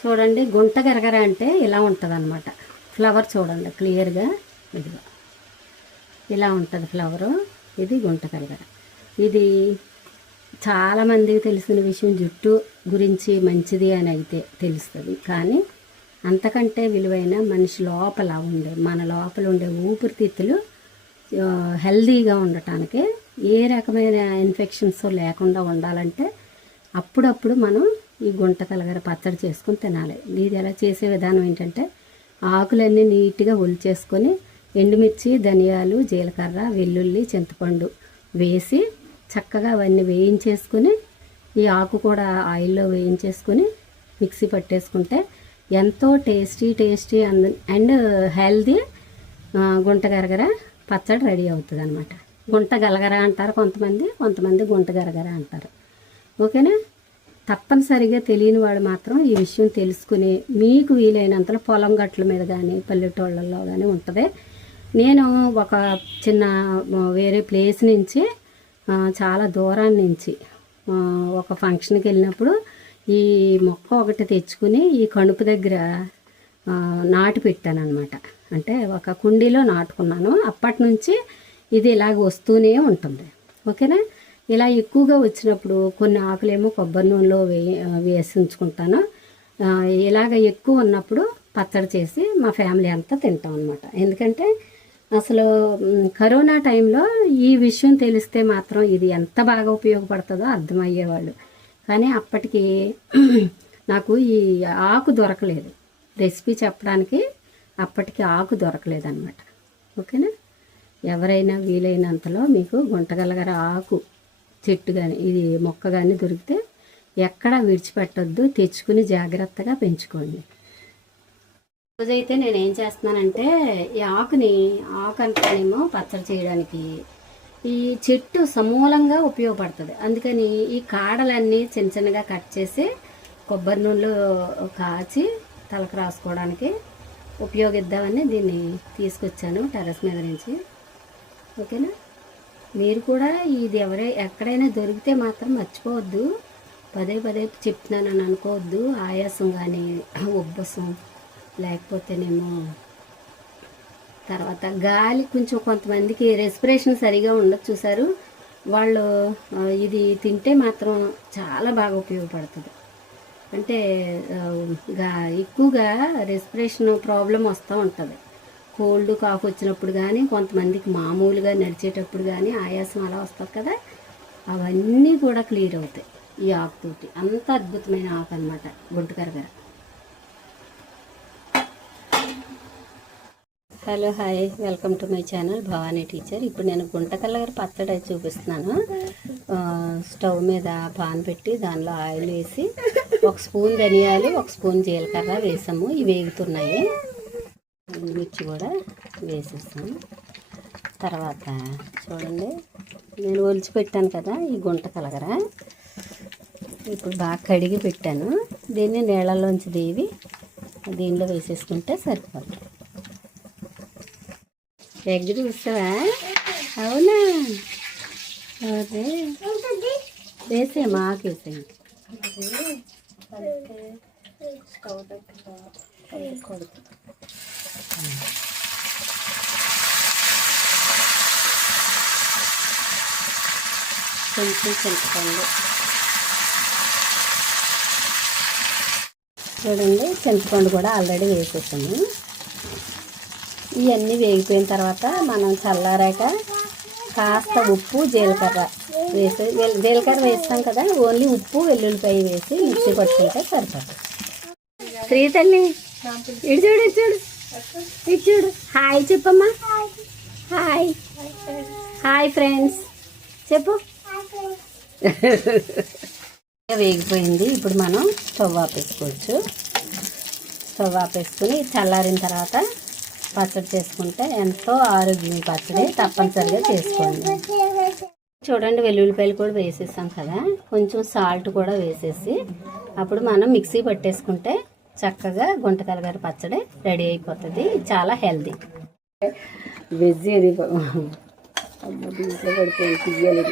చూడండి గుంట గరగర అంటే ఇలా ఉంటుంది అనమాట. ఫ్లవర్ చూడండి క్లియర్గా, ఇదిగో ఇలా ఉంటుంది ఫ్లవరు. ఇది గుంట గరగర. ఇది చాలామందికి తెలిసిన విషయం, జుట్టు గురించి మంచిది అని అయితే తెలుస్తుంది. కానీ అంతకంటే విలువైన మనిషి లోపల ఉండే, మన లోపల ఉండే ఊపిరితిత్తులు హెల్దీగా ఉండటానికి, ఏ రకమైన ఇన్ఫెక్షన్స్ లేకుండా ఉండాలంటే అప్పుడప్పుడు మనం ఈ గుంట కలగర పచ్చడి చేసుకుని తినాలి. ఇది ఎలా చేసే విధానం ఏంటంటే, ఆకులన్నీ నీట్గా ఒలిచేసుకొని ఎండుమిర్చి, ధనియాలు, జీలకర్ర, వెల్లుల్లి, చింతపండు వేసి చక్కగా అవన్నీ వేయించేసుకుని, ఈ ఆకు కూడా ఆయిల్లో వేయించేసుకుని మిక్సీ పట్టేసుకుంటే ఎంతో టేస్టీ అండ్ హెల్దీ గుంట గరగర పచ్చడి రెడీ అవుతుంది అనమాట. గుంట గలగర అంటారు కొంతమంది గుంట గరగర అంటారు. ఓకేనా? తప్పనిసరిగా తెలియని వాడు మాత్రం ఈ విషయం తెలుసుకుని మీకు వీలైనంతలో పొలం గట్ల మీద కానీ పల్లెటూళ్ళల్లో కానీ ఉంటుంది. నేను ఒక చిన్న వేరే ప్లేస్ నుంచి, చాలా దూరాన్ని నుంచి ఒక ఫంక్షన్కి వెళ్ళినప్పుడు ఈ మొక్క ఒకటి తెచ్చుకుని ఈ కణుపు దగ్గర నాటి పెట్టాను అనమాట. అంటే ఒక కుండీలో నాటుకున్నాను. అప్పటి నుంచి ఇది ఇలాగ వస్తూనే ఉంటుంది. ఓకేనా? ఇలా ఎక్కువగా వచ్చినప్పుడు కొన్ని ఆకులేమో కొబ్బరి నూనెలో వేసి ఉంచుకుంటాను. ఇలాగ ఎక్కువ ఉన్నప్పుడు పచ్చడి చేసి మా ఫ్యామిలీ అంతా తింటాం అనమాట. ఎందుకంటే అసలు కరోనా టైంలో ఈ విషయం తెలిస్తే మాత్రం ఇది ఎంత బాగా ఉపయోగపడుతుందో అర్థమయ్యేవాళ్ళు. కానీ అప్పటికి నాకు ఈ ఆకు దొరకలేదు, రెసిపీ చెప్పడానికి అప్పటికి ఆకు దొరకలేదన్నమాట. ఓకేనా? ఎవరైనా వీలైనంతలో మీకు గుంటగలగర ఆకు చెట్టు కానీ ఇది మొక్క కానీ దొరికితే ఎక్కడా విడిచిపెట్టొద్దు, తెచ్చుకుని జాగ్రత్తగా పెంచుకోండి. రోజైతే నేను ఏం చేస్తున్నానంటే, ఈ ఆకు అంతానేమో పచ్చడి చేయడానికి ఈ చెట్టు సమూలంగా ఉపయోగపడుతుంది. అందుకని ఈ కాడలన్నీ చిన్న చిన్నగా కట్ చేసి కొబ్బరి నూనెలో కాచి తలకు రాసుకోవడానికి ఉపయోగిద్దామని దీన్ని తీసుకొచ్చాను టెర్రస్ మీద నుంచి. ఓకేనా? మీరు కూడా ఇది ఎక్కడైనా దొరికితే మాత్రం మర్చిపోవద్దు. పదే చెప్తున్నానని అనుకోవద్దు. ఆయాసం కానీ, ఉబ్బసం, లేకపోతేనేమో తర్వాత గాలి కొంచెం కొంతమందికి రెస్పిరేషన్ సరిగా ఉండదు, చూసారు వాళ్ళు. ఇది తింటే మాత్రం చాలా బాగా ఉపయోగపడుతుంది. అంటే ఎక్కువగా రెస్పిరేషన్ ప్రాబ్లం వస్తూ ఉంటుంది. కోల్డ్ కాఫ్ వచ్చినప్పుడు కానీ, కొంతమందికి మామూలుగా నడిచేటప్పుడు కానీ ఆయాసం అలా వస్తుంది కదా, అవన్నీ కూడా క్లియర్ అవుతాయి ఈ ఆకుతోటి. అంత అద్భుతమైన ఆకు అనమాట గుంటగరగర. Hello, hi, welcome to my channel Bhavani teacher. ఇప్పుడు నేను గుంటగలగర పచ్చడి చూపిస్తున్నాను. స్టవ్ మీద పాన్ పెట్టి దానిలో ఆయిల్ వేసి 1 స్పూన్ ధనియాలు, 1 స్పూన్ జీలకర్ర వేసాము. ఇవి వేగుతున్నాయి. మిర్చి కూడా వేసేస్తాము. తర్వాత చూడండి, నేను ఒలిచి పెట్టాను కదా ఈ గుంటగలగర, ఇప్పుడు బాగా కడిగి పెట్టాను. దీన్ని నీళ్ళల్లోంచి దేవి దీనిలో వేసేసుకుంటే సరిపోతుంది. ఎగ్ చూస్తావా? అవునా? అదే వేసే మాకేసాయి. కొంచెం చింతపండు చూడండి, చింతపండు కూడా ఆల్రెడీ వేసేసాము. ఇవన్నీ వేగిపోయిన తర్వాత మనం చల్లారాక కాస్త ఉప్పు, జీలకర్ర జీలకర్ర వేస్తాం కదా, ఓన్లీ ఉప్పు, వెల్లుల్లిపాయ వేసి మిక్సీ పట్టుకుంటే సరిపోతుంది. శ్రీతల్లి ఇటు చూడు. హాయ్ చెప్పమ్మా. హాయ్ ఫ్రెండ్స్ చెప్పు. వేగిపోయింది. ఇప్పుడు మనం స్టవ్ ఆపేసుకోవచ్చు. స్టవ్ ఆపేసుకుని చల్లారిన తర్వాత పచ్చడి చేసుకుంటే ఎంతో ఆరోగ్యం. పచ్చడి తప్పనిసరిగా చేసుకోండి. చూడండి, వెల్లుల్లిపాయలు కూడా వేసేసాం కదా, కొంచెం సాల్ట్ కూడా వేసేసి అప్పుడు మనం మిక్సీ పట్టేసుకుంటే చక్కగా గుంటగలగర పచ్చడి రెడీ అయిపోతుంది. చాలా హెల్దీ. వెజ్ అది దీంట్లో పడిపోయింది తీయాలి.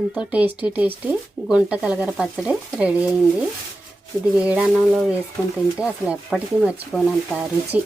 ఎంతో టేస్టీ గుంట కలగర పచ్చడి రెడీ అయింది. ఇది వేడన్నంలో వేసుకొని తింటే అసలు ఎప్పటికీ మర్చిపోనంత రుచి.